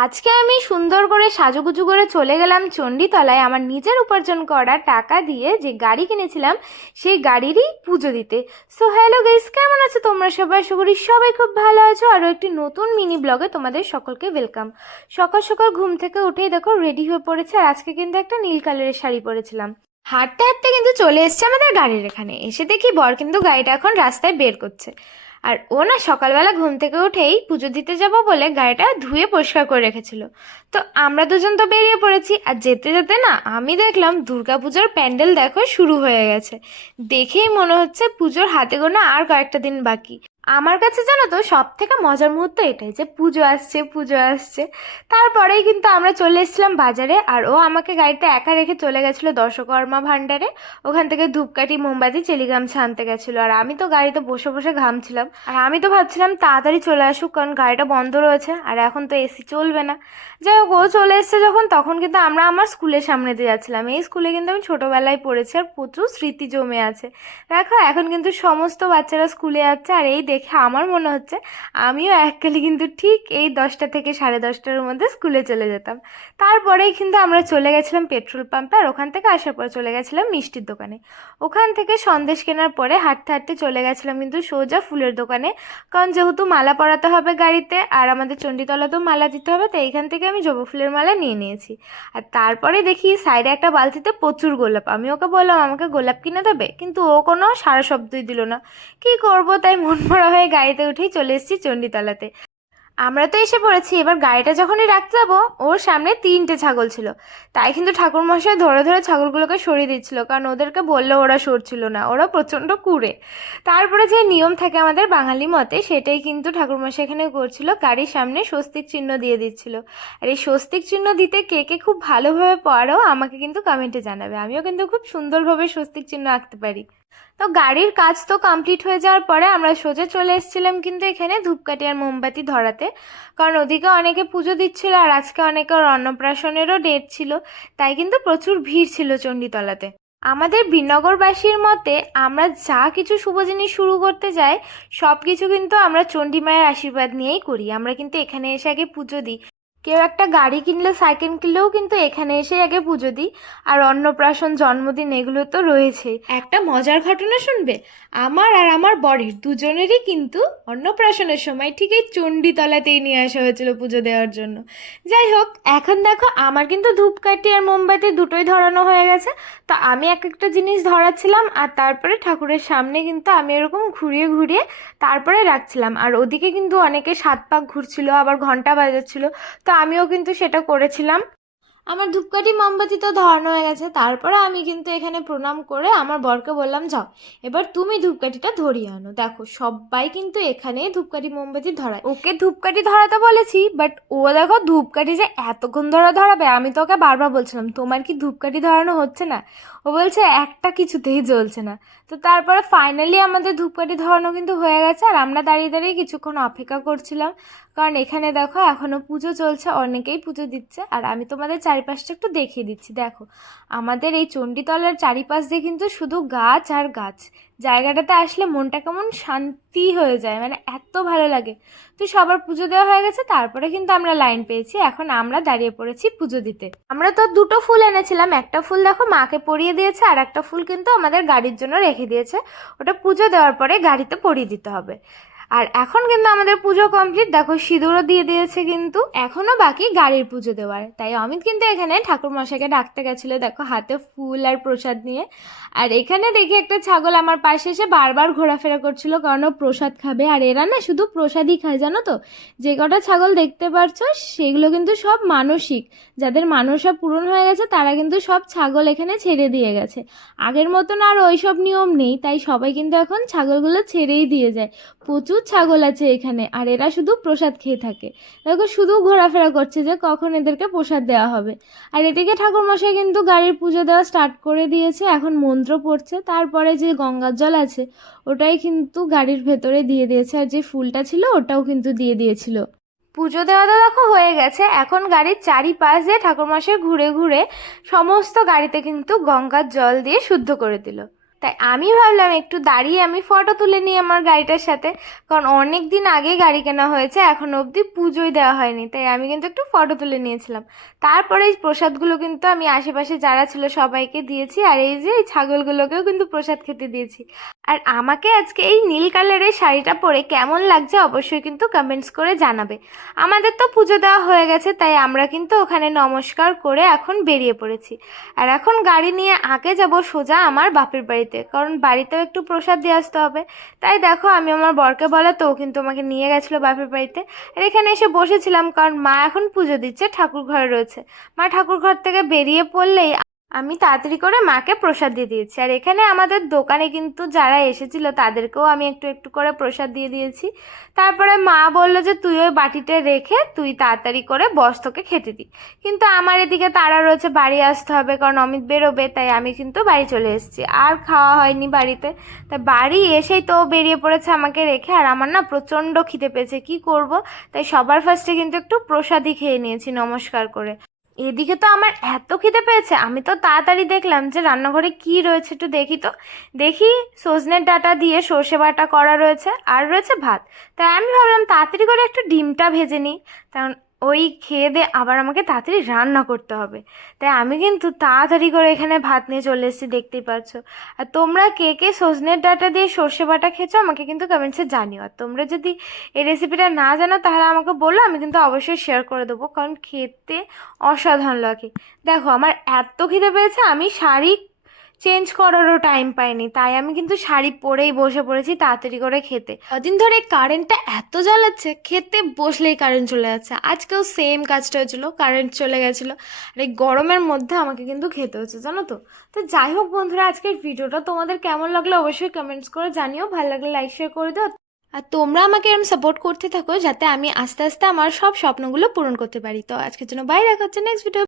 আজকে আমি সুন্দর করে সাজুগুজু করে চলে গেলাম চণ্ডীতলায়। আমার নিজের উপার্জন করা টাকা দিয়ে যে গাড়ি কিনেছিলাম, সেই গাড়িরই পুজো দিতে। সো হ্যালো গাইস কেমন আছো তোমরা সবাই? আশা সবাই খুব ভালো আছো। আরও একটি নতুন মিনি ব্লগে তোমাদের সকলকে ওয়েলকাম সকাল সকাল ঘুম থেকে উঠেই দেখো রেডি হয়ে পড়েছে আর আজকে কিন্তু একটা নীল কালারের শাড়ি পরেছিলাম। হাঁটতে হাঁটতে কিন্তু চলে এসছে আমাদের গাড়ির এখানে। এসে দেখি বর কিন্তু গাড়িটা এখন রাস্তায় বের করছে। আর ও না সকালবেলা ঘুম থেকে উঠেই পুজো দিতে যাব বলে গাড়িটা ধুয়ে পরিষ্কার করে রেখেছিল। তো আমরা দুজন তো বেরিয়ে পড়েছি আর যেতে যেতে না আমি দেখলাম দুর্গাপুজোর প্যান্ডেল দেখো শুরু হয়ে গেছে। দেখেই মনে হচ্ছে পুজোর হাতে গোনা আর কয়েকটা দিন বাকি। আমার কাছে জানো তো সব থেকে মজার মুহূর্ত এটাই যে পুজো আসছে পুজো আসছে। তারপরেই কিন্তু আমরা চলে এসেছিলাম বাজারে আর ও আমাকে গাড়িতে একা রেখে চলে গেছিল দর্শকর্মা ভাণ্ডারে। ওখান থেকে ধূপকাঠি, মোমবাতি চেলিগামছা আনতে গেছিল। আর আমি তো গাড়িতে বসে বসে ঘামছিলাম। আর আমি তো ভাবছিলাম তাড়াতাড়ি চলে আসুক কারণ গাড়িটা বন্ধ রয়েছে আর এখন তো এসি চলবে না। যাই হোক, ও চলে এসছে যখন, তখন কিন্তু আমরা আমার স্কুলের সামনে দিয়ে যাচ্ছিলাম। এই স্কুলে কিন্তু আমি ছোটোবেলায় পড়েছি আর প্রচুর স্মৃতি জমে আছে। দেখো, এখন কিন্তু সমস্ত বাচ্চারা স্কুলে যাচ্ছে আর এই দেখে আমার মনে হচ্ছে আমিও এককালে কিন্তু ঠিক এই দশটা থেকে সাড়ে দশটার মধ্যে স্কুলে চলে যেতাম। তারপরেই কিন্তু আমরা চলে গেছিলাম পেট্রোল পাম্পে আর ওখান থেকে আসার পর চলে গেছিলাম মিষ্টির দোকানে। ওখান থেকে সন্দেশ কেনার পরে হাঁটতে হাঁটতে চলে গেছিলাম কিন্তু সোজা ফুলের দোকানে। কারণ যেহেতু মালা পরাতে হবে গাড়িতে আর আমাদের চণ্ডীতলাতেও মালা দিতে হবে তো এইখান থেকে আমি জবা ফুলের মালা নিয়ে নিয়েছি। আর তারপরে দেখি সাইডে একটা বালতিতে প্রচুর গোলাপ। আমি ওকে বললাম, আমাকে গোলাপ কিনে দেবে? কিন্তু ও কোনো সারা শব্দই দিল না। কি করব? তাই মন মরা হয়ে গাড়িতে উঠেই চলে এসেছি চণ্ডীতলাতে। আমরা তো এসে পড়েছি, এবার গাড়িটা যখনই রাখতে যাব, ওর সামনে তিনটে ছাগল ছিল। তাই কিন্তু ঠাকুরমশাই ধরে ধরে ছাগলগুলোকে সরিয়ে দিচ্ছিল, কারণ ওদেরকে বললে ওরা সরছিল না, ওরা প্রচণ্ড কুড়ে। তারপরে যে নিয়ম থাকে আমাদের বাঙালি মতে, সেটাই কিন্তু ঠাকুরমশাই এখানে করছিল, গাড়ির সামনে স্বস্তিক চিহ্ন দিয়ে দিচ্ছিল। আর এই স্বস্তিক চিহ্ন দিতে কে কে খুব ভালোভাবে পারো, আমাকে কিন্তু কমেন্টে জানাবে। আমিও কিন্তু খুব সুন্দরভাবে স্বস্তিক চিহ্ন আঁকতে পারি। তো গাড়ির কাজ তো কমপ্লিট হয়ে যাওয়ার পরে আমরা সোজা চলে এসেছিলাম কিন্তু এখানে ধূপকাঠি আর মোমবাতি ধরাতে। কারণ ওদিকে অনেকে পুজো দিচ্ছিল আর আজকে অনেকের অন্নপ্রাশনেরও ডেট ছিল। তাই কিন্তু প্রচুর ভিড় ছিল চণ্ডীতলাতে। আমাদের বিনগরবাসীর মতে আমরা যা কিছু শুভ জিনিস শুরু করতে যাই সব কিছু কিন্তু আমরা চণ্ডী মায়ের আশীর্বাদ নিয়েই করি। আমরা কিন্তু এখানে এসে আগে পুজো দিই। কেউ একটা গাড়ি কিনলে, সাইকেল কিনলেও কিন্তু এখানে এসে আগে পুজো দিই। আর অন্নপ্রাশন, জন্মদিন এগুলো তো রয়েছেই একটা মজার ঘটনা শুনবে? আমার আর আমার বরের দুজনেরই কিন্তু অন্নপ্রাশনের সময় ঠিক এই চণ্ডীতলাতেই নিয়ে আসা হয়েছিল পুজো দেওয়ার জন্য। যাই হোক, এখন দেখো আমার কিন্তু ধূপকাঠি আর মোমবাতি দুটোই ধরানো হয়ে গেছে। তো আমি এক একটা জিনিস ধরাচ্ছিলাম আর তারপরে ঠাকুরের সামনে কিন্তু আমি এরকম ঘুরিয়ে ঘুরিয়ে তারপরে রাখছিলাম। আর ওদিকে কিন্তু অনেকে সাত পাক ঘুরছিল, আবার ঘণ্টা বাজাচ্ছিল। তো আমিও কিন্তু সেটা করেছিলাম। আমার ধূপকাঠি মোমবাতি তো ধরানো হয়ে গেছে তারপরে আমি কিন্তু এখানে প্রণাম করে আমার বরকে বললাম যাও এবার তুমি ধূপকাঠিটা ধরিয়ে আনো। দেখো সবাই কিন্তু এখানেই ধূপকাঠি মোমবাতি ধরায়। ওকে ধূপকাঠি ধরাতে বলেছি বাট ও দেখো ধূপকাঠি যে এতক্ষণ ধরা ধরাবে আমি তো ওকে বারবার বলছিলাম তোমার কি ধূপকাঠি ধরানো হচ্ছে না? ও বলছে একটা কিছুতেই জ্বলছে না। তো তারপরে ফাইনালি আমাদের ধূপকাঠি ধরানো কিন্তু হয়ে গেছে আর আমরা দাঁড়িয়ে দাঁড়িয়ে কিছুক্ষণ অপেক্ষা করছিলাম। কারণ এখানে দেখো এখনও পুজো চলছে, অনেকেই পুজো দিচ্ছে। আর আমি তোমাদের চারিপাশটা একটু দেখিয়ে দিচ্ছি। দেখো, আমাদের এই চণ্ডীতলার চারিপাশ দিয়ে কিন্তু শুধু গাছ আর গাছ। জায়গাটাতে আসলে মনটা কেমন শান্তি হয়ে যায় মানে এত ভালো লাগে। তো সবার পুজো দেওয়া হয়ে গেছে, তারপরে কিন্তু আমরা লাইন পেয়েছি। এখন আমরা দাঁড়িয়ে পড়েছি পুজো দিতে। আমরা তো দুটো ফুল এনেছিলাম, একটা ফুল দেখো মাকে পরিয়ে দিয়েছে, আর একটা ফুল কিন্তু আমাদের গাড়ির জন্য রেখে দিয়েছে। ওটা পুজো দেওয়ার পরে গাড়িতে পরিয়ে দিতে হবে। আর এখন কিন্তু আমাদের পুজো কমপ্লিট। দেখো, সিঁদুরও দিয়ে দিয়েছে কিন্তু। এখনও বাকি গাড়ির পুজো দেওয়ার। তাই অমিত কিন্তু এখানে ঠাকুর মশাইকে ডাকতে গেছিল, দেখো, হাতে ফুল আর প্রসাদ নিয়ে। আর এখানে দেখি একটা ছাগল আমার পাশে এসে বারবার ঘোরাফেরা করছিল, কারণ ও প্রসাদ খাবে। আর এরা না শুধু প্রসাদই খায়, জানো তো? যে কটা ছাগল দেখতে পারছ, সেগুলো কিন্তু সব মানসিক। যাদের মানসা পূরণ হয়ে গেছে, তারা কিন্তু সব ছাগল এখানে ছেড়ে দিয়ে গেছে। আগের মতন আর ওইসব নিয়ম নেই, তাই সবাই কিন্তু এখন ছাগলগুলো ছেড়েই দিয়ে যায়। প্রচুর ছাগল আছে এখানে, আর এরা শুধু প্রসাদ খেয়ে থাকে। দেখো, শুধু ঘোরাফেরা করছে যে কখন এদেরকে প্রসাদ দেওয়া হবে। আর এদিকে ঠাকুরমশাই কিন্তু গাড়ির পুজো দেওয়া স্টার্ট করে দিয়েছে, এখন মন্ত্র পড়ছে, তারপরে যে গঙ্গার জল আছে, ওটাই কিন্তু গাড়ির ভেতরে দিয়ে দিয়েছে, আর যে ফুলটা ছিল ওটাও কিন্তু দিয়ে দিয়েছিল। পুজো দেওয়া তো দেখো হয়ে গেছে, এখন গাড়ির চারিপাশ দিয়ে ঠাকুরমশাই ঘুরে ঘুরে সমস্ত গাড়িতে কিন্তু গঙ্গার জল দিয়ে শুদ্ধ করে দিল। তাই আমি ভাবলাম একটু দাঁড়িয়ে আমি ফটো তুলে নিই আমার গাড়িটার সাথে। কারণ অনেক দিন আগে গাড়ি কেনা হয়েছে, এখন অবধি পুজোই দেওয়া হয়নি, তাই আমি কিন্তু একটু ফটো তুলে নিয়েছিলাম। তারপরে এই প্রসাদগুলো কিন্তু আমি আশেপাশে যারা ছিল সবাইকে দিয়েছি, আর এই যে এই ছাগলগুলোকেও কিন্তু প্রসাদ খেতে দিয়েছি। আর আমাকে আজকে এই নীল কালারের শাড়িটা পরে কেমন লাগছে অবশ্যই কিন্তু কমেন্টস করে জানাবে। আমাদের তো পুজো দেওয়া হয়ে গেছে, তাই আমরা কিন্তু ওখানে নমস্কার করে এখন বেরিয়ে পড়েছি। আর এখন গাড়ি নিয়ে আগে যাব সোজা আমার বাপের বাড়িতে, কারণ বাড়িতেও একটু প্রসাদ দিয়ে আসতে হবে। তাই দেখো, আমি আমার বরকে বলা তো কিন্তু আমাকে নিয়ে গেছিল বাপের বাড়িতে। আর এখানে এসে বসেছিলাম, কারণ মা এখন পুজো দিচ্ছে ঠাকুর ঘরে রয়েছে। মা ঠাকুর ঘর থেকে বেরিয়ে পড়লেই আমি তাড়াতাড়ি করে মাকে প্রসাদ দিয়ে দিয়েছি। আর এখানে আমাদের দোকানে কিন্তু যারা এসেছিল তাদেরকেও আমি একটু একটু করে প্রসাদ দিয়ে দিয়েছি। তারপরে মা বলল যে, তুই ওই বাটিতে রেখে তুই তাড়াতাড়ি করে বস, তোকে খেতে দি। কিন্তু আমার এদিকে তারা রয়েছে, বাড়ি আসতে হবে, কারণ অমিত বেরোবে, তাই আমি কিন্তু বাড়ি চলে এসেছি। আর খাওয়া হয়নি বাড়িতে। তাই বাড়ি এসেই তো বেরিয়ে পড়েছে আমাকে রেখে, আর আমার না প্রচণ্ড খিদে পেয়েছে, কি করব? তাই সবার ফার্স্টে কিন্তু একটু প্রসাদই খেয়ে নিয়েছি, নমস্কার করে। এদিকে তো আমার এত খিদে পেয়েছে। আমি তো তাড়াতাড়ি দেখলাম যে রান্নাঘরে কি রয়েছে, একটু দেখি তো। দেখি সজনের ডাটা দিয়ে সর্ষে বাটা করা রয়েছে, আর রয়েছে ভাত। তাই আমি ভাবলাম তাড়াতাড়ি করে একটু ডিমটা ভেজে নিই। কারণ ওই খেয়ে দিয়ে আবার আমাকে তাড়াতাড়ি রান্না করতে হবে। তাই আমি কিন্তু তাড়াতাড়ি করে এখানে ভাত নিয়ে চলে এসেছি, দেখতেই পাচ্ছ। আর তোমরা কে কে সজনের ডাটা দিয়ে সর্ষে বাটা খেয়েছো আমাকে কিন্তু কমেন্টসে জানিও। আর তোমরা যদি এই রেসিপিটা না জানো তাহলে আমাকে বলো, আমি কিন্তু অবশ্যই শেয়ার করে দেবো। কারণ খেতে অসাধারণ লাগে। দেখো, আমার এত খিদে পেয়েছে, আমি শাড়ি চেঞ্জ করারও টাইম পাইনি। তাই আমি কিন্তু শাড়ি পরেই বসে পড়েছি তাড়াতাড়ি করে খেতে। কদিন ধরে কারেন্টটা এত জ্বালাচ্ছে, খেতে বসলেই কারেন্ট চলে যাচ্ছে। আজকেও সেম কাজটা হয়েছিল কারেন্ট চলে গেছিল। আর এই গরমের মধ্যে আমাকে কিন্তু খেতে হচ্ছে, জানো তো? তো যাই হোক বন্ধুরা, আজকের ভিডিওটা তোমাদের কেমন লাগল অবশ্যই কমেন্টস করে জানিও। ভালো লাগলে লাইক শেয়ার করে দাও। আর তোমরা আমাকে এরকম সাপোর্ট করতে থাকো, যাতে আমি আস্তে আস্তে আমার সব স্বপ্নগুলো পূরণ করতে পারি। তো আজকের জন্য বাই দেখা হচ্ছে নেক্সট ভিডিও